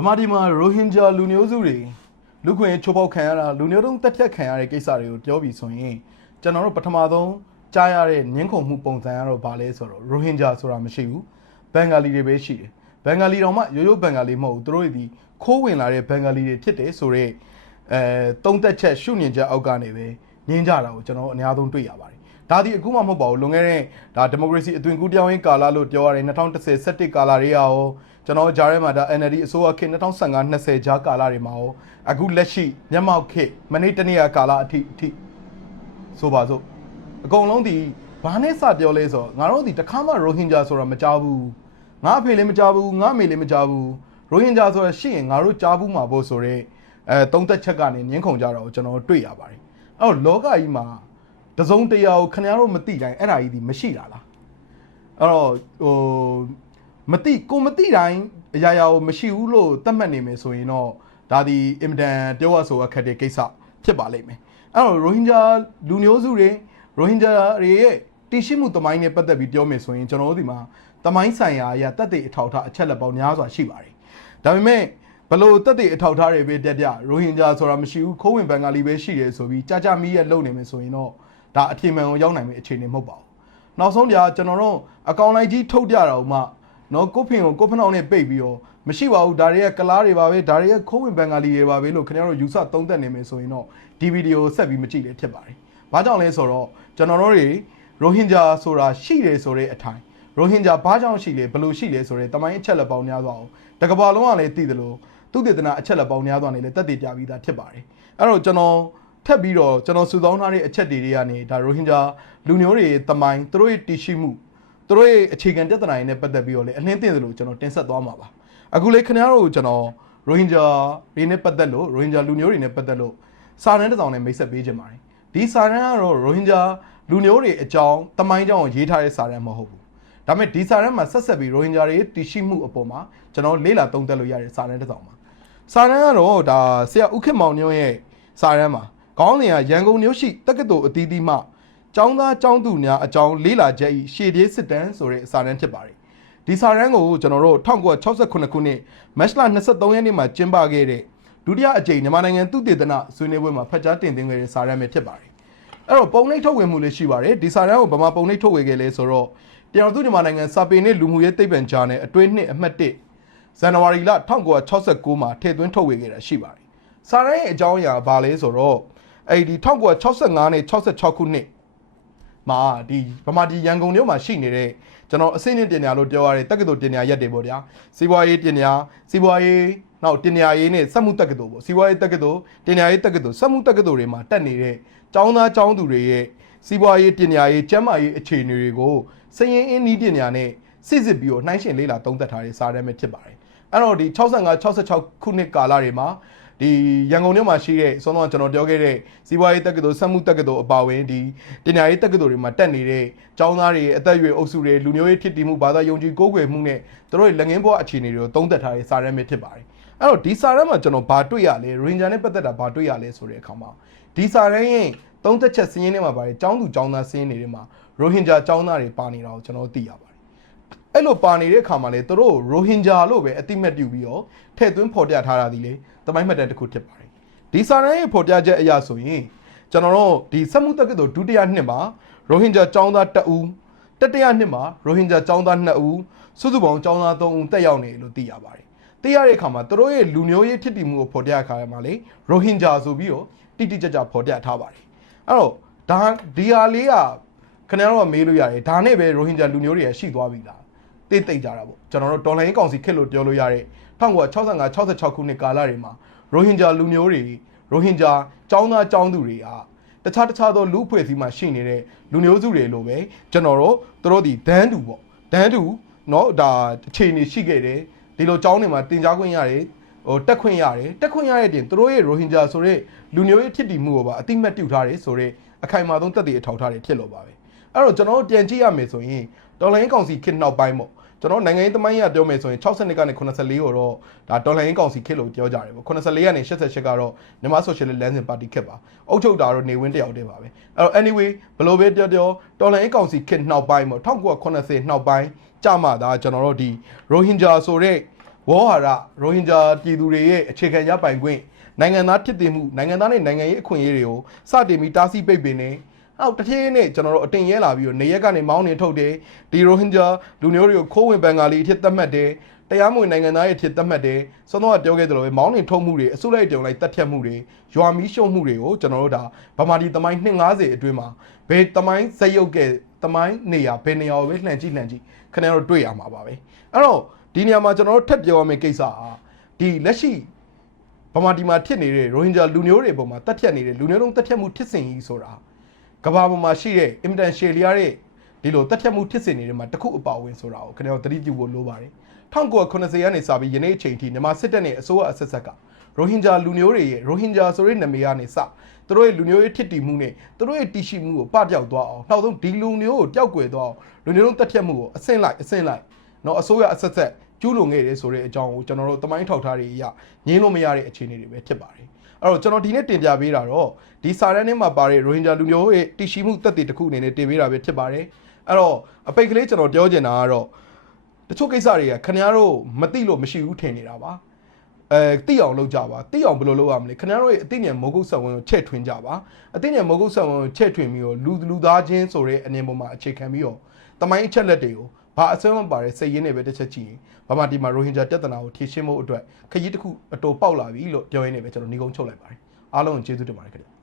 ဗမာပြည်မှာရိုဟင်ဂျာလူမျိုးစုတွေလူခွင့်ချိုးဖောက်ခံရတာလူမျိုးတုံးတက်ဖြတ်ခံရတဲ့ကိစ္စတွေကိုပြောပြီးဆိုရင်ကျွန်တော်တို့ပထမဆုံးကြားရတဲ့ညှင်းခုန်မှုပုံစံကတော့ဗာလဲဆိုတော့ရိုဟင်ဂျာဆိုတာမရှိဘူးဘင်္ဂါလီတွေပဲရှိတယ်ဘင်္ဂါလီတော်မှရိုးရိုးဘင်္ဂါလီမဟုတ်ဘူးသူတို့တွေဒီခိုးဝင်လာတဲ့ဘင်္ဂါလီတွေဖြစ်တယ်ဆိုတော့အဲတုံးသက်ချက်ရှုမြင်ချက်အောက်ကနေပဲညင်းကြတာကိုကျွန်တော်တို့အများဆုံးတွေ့ရပါတယ်ဒါဒီအခုမှမဟုတ်ပါဘူးလွန်ခဲ့တဲ့ဒါဒီမိုကရေစီအသွင်ကူးပြောင်းရေးကာလလို့ပြောရတယ်2010 17ကာလတွေရော ကျွန်တော်ဂျားထဲမှာဒါ NLD အစိုးရခေတ်2015 20ဂျားကာလတွေမှာရောအခုလက်ရှိမျက်မှောက်ခေတ်မနေ့တနေ့ကာလအထိအထိဆိုပါစို့အကုန်လုံးဒီဘာနဲ့စပြောလဲဆိုတော့ငါတို့ဒီတခါမှရိုဟင်ဂျာဆိုတာမကြားဘူးငါအဖေလည်းမကြားဘူးငါအမေလည်းမကြားဘူးရိုဟင်ဂျာဆိုတာရှိရင်ငါတို့ကြားဘူးမှာဖို့ဆိုတော့အဲသုံးသက်ချက်ကနေညှင်းခုန်ကြတာကိုကျွန်တော်တွေ့ရပါတယ်အဲ့တော့လောကကြီးမှာတစုံတရာကိုခင်ဗျားတို့မသိတိုင်းအဲ့ဒါကြီးဒီမရှိတာလားအဲ့တော့ဟို မသိကိုမသိတိုင်းအရာရာကိုမရှိဘူးလို့သတ်မှတ်နေမယ်ဆိုရင်တော့ဒါဒီအင်မတန်ပြောရဆိုအခက်တဲ့ကိစ္စဖြစ်ပါလိမ့်မယ်အဲ့တော့ရိုဟင်ဂျာလူမျိုးစုတွေရိုဟင်ဂျာတွေရဲ့တည်ရှိမှုတမိုင်းနဲ့ပတ်သက်ပြီးပြောမယ်ဆိုရင်ကျွန်တော်တို့ဒီမှာတမိုင်းဆိုင်ရာအရာတက်တဲ့အထောက်အထားအချက်လက်ပေါင်းများစွာရှိပါတယ်ဒါပေမဲ့ဘလို့တက်တဲ့အထောက်အထားတွေပဲတက်ပြရိုဟင်ဂျာဆိုတာမရှိဘူးခိုးဝင်ဘင်္ဂါလီပဲရှိတယ်ဆိုပြီးကြာကြာမီးရဲ့လုံနေမယ်ဆိုရင်တော့ဒါအထင်မှန်ကိုရောက်နိုင်မယ့်အခြေအနေမဟုတ်ပါဘူး။နောက်ဆုံးကြာကျွန်တော်တို့အကောင့်လိုက်ကြီးထုတ်ကြတာဥမှ နော်ကိုဖင်ကိုကိုဖနှောင်းနဲ့ပိတ်ပြီးတော့မရှိပါဘူးဒါတွေကကလားတွေပါပဲဒါတွေကခိုးဝင်ဘင်္ဂါလီတွေပါပဲလို့ခင်ဗျားတို့ယူဆသုံးသပ်နေမယ်ဆိုရင်တော့ဒီဗီဒီယိုဆက်ပြီးမကြည့်လည်းဖြစ်ပါတယ်။ဘာကြောင့်လဲဆိုတော့ကျွန်တော်တို့တွေရိုဟင်ဂျာဆိုတာရှိတယ်ဆိုတဲ့အထိုင်ရိုဟင်ဂျာဘာကြောင့်ရှိလဲဘယ်လိုရှိလဲဆိုတဲ့တမိုင်းအချက်လက်ပေါင်းများစွာအောင်တကဘာလုံးကလည်းသိတယ်လို့သူတည်တနာအချက်လက်ပေါင်းများစွာနေလည်းတက်တည်ပြပြီးသားဖြစ်ပါတယ်။အဲ့တော့ကျွန်တော်ထပ်ပြီးတော့ကျွန်တော်စုဆောင်းထားတဲ့အချက်တွေတွေကနေဒါရိုဟင်ဂျာလူမျိုးတွေတမိုင်းသူတို့ရဲ့တည်ရှိမှု သူတို့ရဲ့အခြေခံပြဿနာတွေနဲ့ပတ်သက်ပြီးတော့လေအလင်းသင့်သလိုကျွန်တော်တင်ဆက်သွားမှာပါအခုလေခင်ဗျားတို့ကျွန်တော်ရိုဟင်ဂျာတွေနဲ့ပတ်သက်လို့ရိုဟင်ဂျာလူမျိုးတွေနဲ့ပတ်သက်လို့စာတမ်းတစ်စောင်နဲ့မိတ်ဆက်ပေးခြင်းပါတယ်ဒီစာတမ်းကတော့ရိုဟင်ဂျာလူမျိုးတွေအကြောင်းတမိုင်းကြောင်းကိုရေးထားတဲ့စာတမ်းမဟုတ်ဘူးဒါပေမဲ့ဒီစာတမ်းမှာဆက်ဆက်ပြီးရိုဟင်ဂျာတွေရဲ့တည်ရှိမှုအပေါ်မှာကျွန်တော်လေ့လာသုံးသပ်လို့ရတဲ့စာတမ်းတစ်စောင်ပါစာတမ်းကတော့ဒါဆရာဥခေမောင်ညွန့်ရဲ့စာတမ်းပါခေါင်းစဉ်ကရန်ကုန်မြို့ရှိတက္ကသိုလ်အသီးသီးမှ ကျောင်းသားကျောင်းသူများအကြောင်းလေးလာချက်ဤရှေ့ပြေးစစ်တမ်းဆိုတဲ့စာတမ်းဖြစ်ပါတယ်ဒီစာတမ်းကိုကျွန်တော်တို့1968ခုနှစ်မတ်လ23ရက်နေ့မှာကျင်းပခဲ့တဲ့ဒုတိယအကြိမ်မြန်မာနိုင်ငံသုတေသနဆွေးနွေးပွဲမှာဖတ်ကြားတင်သွင်းခဲ့တဲ့စာတမ်းပဲဖြစ်ပါတယ်အဲ့တော့ပုံနှိပ်ထုတ်ဝေမှုလေးရှိပါတယ်ဒီစာတမ်းကိုဗမာပုံနှိပ်ထုတ်ဝေခဲ့လဲဆိုတော့တရားသူမြန်မာနိုင်ငံစာပေနဲ့လူမှုရေးသိပ္ပံဂျာနယ်အတွင်းနှစ်အမှတ်1ဇန်နဝါရီလ1969မှာထည့်သွင်းထုတ်ဝေခဲ့တာရှိပါတယ်စာတမ်းရဲ့အကြောင်းအရာဘာလဲဆိုတော့အဲ့ဒီ1965နဲ့66ခုနှစ် မှာဒီဗမာပြည်ရန်ကုန်မြို့မှာရှိနေတဲ့ကျွန်တော်အစိမ့်နဲ့ပညာလို့ပြောရတဲ့တက္ကသိုလ်ပညာရက်တွေပေါ့ဗျာစီးပွားရေးပညာစီးပွားရေးနောက်ပညာရေးနဲ့စက်မှုတက္ကသိုလ်ပေါ့စီးပွားရေးတက္ကသိုလ်ပညာရေးတက္ကသိုလ်စက်မှုတက္ကသိုလ်တွေမှာတက်နေတဲ့ကျောင်းသားကျောင်းသူတွေရဲ့စီးပွားရေးပညာရေးကျန်းမာရေးအခြေအနေတွေကိုစည်ရင်အင်းနီးပညာနဲ့စစ်စစ်ပြီးတော့နှိုင်းယှဉ်လေ့လာသုံးသပ်ထားတဲ့စာတမ်းပဲဖြစ်ပါတယ်အဲ့တော့ဒီ65 66ခုနှစ်ကာလတွေမှာ ဒီရန်ကုန်မြို့မှာရှိတဲ့ဆုံးတော့ကျွန်တော်ပြောခဲ့တဲ့စီးပွားရေးတက္ကသိုလ်စက်မှုတက္ကသိုလ်အပါအဝင်ဒီပညာရေးတက္ကသိုလ်တွေမှာတက်နေတဲ့ကျောင်းသားတွေအသက်အရွယ်အုပ်စုတွေလူမျိုးရေးဖြစ်တည်မှုဘာသာယုံကြည်ကိုးကွယ်မှုနဲ့သူတို့ရဲ့လက်ငင်းဘဝအခြေအနေတွေကိုသုံးသပ်ထားတဲ့စာတမ်းပဲဖြစ်ပါတယ်အဲ့တော့ဒီစာတမ်းမှာကျွန်တော်ဘာတွေ့ရလဲရင်ဂျာနဲ့ပတ်သက်တာဘာတွေ့ရလဲဆိုတဲ့အခါမှာဒီစာတမ်းရဲ့သုံးသက်ချက်စည်းရင်းထဲမှာပါတယ်ကျောင်းသူကျောင်းသားစည်းရင်းတွေထဲမှာရိုဟင်ဂျာကျောင်းသားတွေပါနေတာကိုကျွန်တော်သိရပါတယ် အဲ့လိုပါနေတဲ့အခါမှာလေသူတို့ရိုဟင်ဂျာလို့ပဲအတိမတ်ပြုပြီးတော့ထည့်သွင်းဖော်ပြထားတာဒီလေတမိုင်းမှတ်တမ်းတစ်ခုဖြစ်ပါတယ်ဒီစာရန်ရဲ့ဖော်ပြချက်အရဆိုရင်ကျွန်တော်တို့ဒီစက်မှုတက္ကသိုလ်ဒုတိယနှစ်မှာရိုဟင်ဂျာကျောင်းသား2ဦးတတိယနှစ်မှာရိုဟင်ဂျာကျောင်းသား2ဦးစုစုပေါင်းကျောင်းသား3ဦးတက်ရောက်နေလို့သိရပါတယ်သိရတဲ့အခါမှာသူတို့ရဲ့လူမျိုးရေးဖြစ်တည်မှုကိုဖော်ပြခါရမှာလေရိုဟင်ဂျာဆိုပြီးတော့တိတိကျကျဖော်ပြထားပါတယ်အဲ့တော့ဒါဒီဟာလေးကခင်ဗျားတို့ကမေးလို့ရတယ်ဒါနဲ့ပဲရိုဟင်ဂျာလူမျိုးတွေကရှိသွားပြီလား တိတ်တိတ်ကြတာပေါ့ကျွန်တော်တို့တော်လိုင်းကောင်စီခက်လို့ပြောလို့ရတဲ့1965 66ခုနှစ်ကာလတွေမှာရိုဟင်ဂျာလူမျိုးတွေရိုဟင်ဂျာចောင်းသားចောင်းသူတွေကတခြားတခြားသောလူအဖွဲ့အစည်းမှာရှိနေတဲ့လူမျိုးစုတွေလိုပဲကျွန်တော်တို့သူတို့ဒီဒန်းတူပေါ့ဒန်းတူเนาะဒါအခြေအနေရှိခဲ့တယ်ဒီလိုចောင်းတွေမှာတင် जा ခွင့်ရတယ်ဟိုတက်ခွင့်ရတယ်တက်ခွင့်ရတဲ့တင်သူတို့ရဲ့ရိုဟင်ဂျာဆိုတဲ့လူမျိုးရေးဖြစ်တည်မှုကိုပါအတိမတ်ပြုထားတယ်ဆိုတော့အခိုင်အမာဆုံးတက်တည်အထောက်ထားတွေဖြစ်လို့ပါပဲအဲ့တော့ကျွန်တော်တို့ပြန်ကြည့်ရမယ်ဆိုရင်တော်လိုင်းကောင်စီခေတ်နောက်ပိုင်းပေါ့ ကျွန်တော်နိုင်ငံရေးသမိုင်းရပြောမယ်ဆိုရင်60နှစ်ကနေ84ကိုတော့ဒါဒေါ်လာရင်းကောင်စီခေတ်လို့ပြောကြတယ်ပေါ့84ကနေ88ကတော့မြန်မာဆိုရှယ်လစ်လမ်းစဉ်ပါတီခေတ်ပါအုပ်ချုပ်တာတော့နေဝင်းတယောက်တည်းပါပဲအဲ့တော့ anyway ဘယ်လိုပဲပြောပြောဒေါ်လာရင်းကောင်စီခေတ်နောက်ပိုင်းပေါ့1980နောက်ပိုင်းကြမှာဒါကျွန်တော်တို့ဒီရိုဟင်ဂျာဆိုတဲ့ဟဝေါ်ဟာရရိုဟင်ဂျာပြည်သူတွေရဲ့အခြေခံရပိုင်ခွင့်နိုင်ငံသားဖြစ်တည်မှုနိုင်ငံသားနဲ့နိုင်ငံရေးအခွင့်အရေးတွေကိုစတင်ပြီးတားဆီးပိတ်ပင်နေ အောက်တစ်ထည့်နဲ့ကျွန်တော်တို့အတင်ရဲလာပြီးတော့နေရက်ကနေမောင်းနေထုတ်တယ်ဒီရိုဟင်ဂျာလူမျိုးတွေကိုခိုးဝင်ဘင်္ဂါလီအဖြစ်သတ်မှတ်တယ်တရားမဝင်နိုင်ငံသားရဲ့အဖြစ်သတ်မှတ်တယ်စောစောကပြောခဲ့သလိုပဲမောင်းနေထုတ်မှုတွေအစုလိုက်တုံလိုက်တတ်ဖြတ်မှုတွေရွာမီးရှုံမှုတွေကိုကျွန်တော်တို့ဒါဗမာပြည်တမိုင်း250အတွင်းမှာဘယ်တမိုင်းဇက်ရုပ်ကဲတမိုင်းနေရာဘယ်နေရာကိုပဲလှန်ကြည့်လှန်ကြည့်ခဏတော့တွေ့ရမှာပါပဲအဲ့တော့ဒီနေရာမှာကျွန်တော်တို့ထပ်ပြောရမယ့်ကိစ္စဟာဒီလက်ရှိဗမာပြည်မှာဖြစ်နေတဲ့ရိုဟင်ဂျာလူမျိုးတွေပုံမှာတက်ဖြတ်နေတဲ့လူမျိုးတုံးတက်ဖြတ်မှုဖြစ်စဉ်ကြီးဆိုတာ ကမ္ဘာပေါ်မှာရှိတဲ့အင်မတန်ရှယ်လျားတဲ့ဒီလိုတက်ဖြတ်မှုဖြစ်စဉ်တွေထဲမှာတစ်ခုအပါအဝင်ဆိုတာကိုခင်ဗျားတို့သတိပြုဖို့လိုပါတယ်1980ကနေစပြီးယနေ့အချိန်ထိမြန်မာစစ်တပ်နဲ့အစိုးရအဆက်ဆက်ကရိုဟင်ဂျာလူမျိုးတွေရဲ့ရိုဟင်ဂျာဆိုတဲ့နာမည်ကနေစသူတို့ရဲ့လူမျိုးရေးဖြစ်တည်မှုနဲ့သူတို့ရဲ့တည်ရှိမှုကိုပပျောက်သွားအောင်နောက်ဆုံးဒီလူမျိုးကိုပျောက်ကွယ်သွားအောင်လူမျိုးတုံးတက်ဖြတ်မှုကိုအဆင့်လိုက်အဆင့်လိုက်နော်အစိုးရအဆက်ဆက်ကျူးလွန်ခဲ့တယ်ဆိုတဲ့အကြောင်းကိုကျွန်တော်တို့တမိုင်းထောက်ထားတွေအရငင်းလို့မရတဲ့အခြေအနေတွေပဲဖြစ်ပါတယ် အဲ့တော့ကျွန်တော်ဒီနေ့တင်ပြပေးတာတော့ဒီစာရန်ထဲမှာပါတဲ့ရိုဟင်ဂျာလူမျိုးရဲ့တည်ရှိမှုတက်တည်တစ်ခုအနေနဲ့တင်ပေးတာပဲဖြစ်ပါတယ်အဲ့တော့အပိတ်ကလေးကျွန်တော်ပြောချင်တာကတော့တချို့ကိစ္စတွေကခင်ဗျားတို့မသိလို့မရှိဘူးထင်နေတာပါအဲသိအောင်လုပ်ကြပါသိအောင်ဘယ်လိုလုပ်ရမလဲခင်ဗျားတို့ရဲ့အသိဉာဏ်မဟုတ်ဆက်ဝင်ကိုချဲ့ထွင်းကြပါအသိဉာဏ်မဟုတ်ဆက်ဝင်ကိုချဲ့ထွင်းပြီးတော့လူလူသားချင်းဆိုတဲ့အနေပေါ်မှာအခြေခံပြီးတော့တမိုင်းအချက်လက်တွေကို ဘာအစွမ်းမပါတဲ့စိတ်ရင်းတွေပဲတစ်ချက်ကြည့်ရင်ဘာမှဒီမှာရိုဟင်ဂျာတက်တနာကိုဖြေရှင်းဖို့အတွက်ခရီးတစ်ခုအတော်ပေါက်လာပြီလို့ပြောရင်းနေပဲကျွန်တော်ညီကုန်းချုပ်လိုက်ပါတယ်အားလုံးကိုကျေးဇူးတင်ပါတယ်ခင်ဗျ